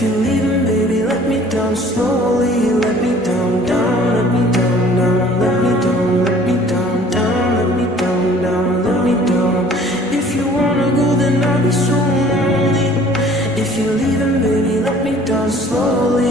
If you're leaving, baby, let me down slowly. Let me down, down, let me down, down, let me down, let me down, down, let me down, down, let me down. If you wanna go, then I'll be so lonely. If you're leaving, baby, let me down slowly.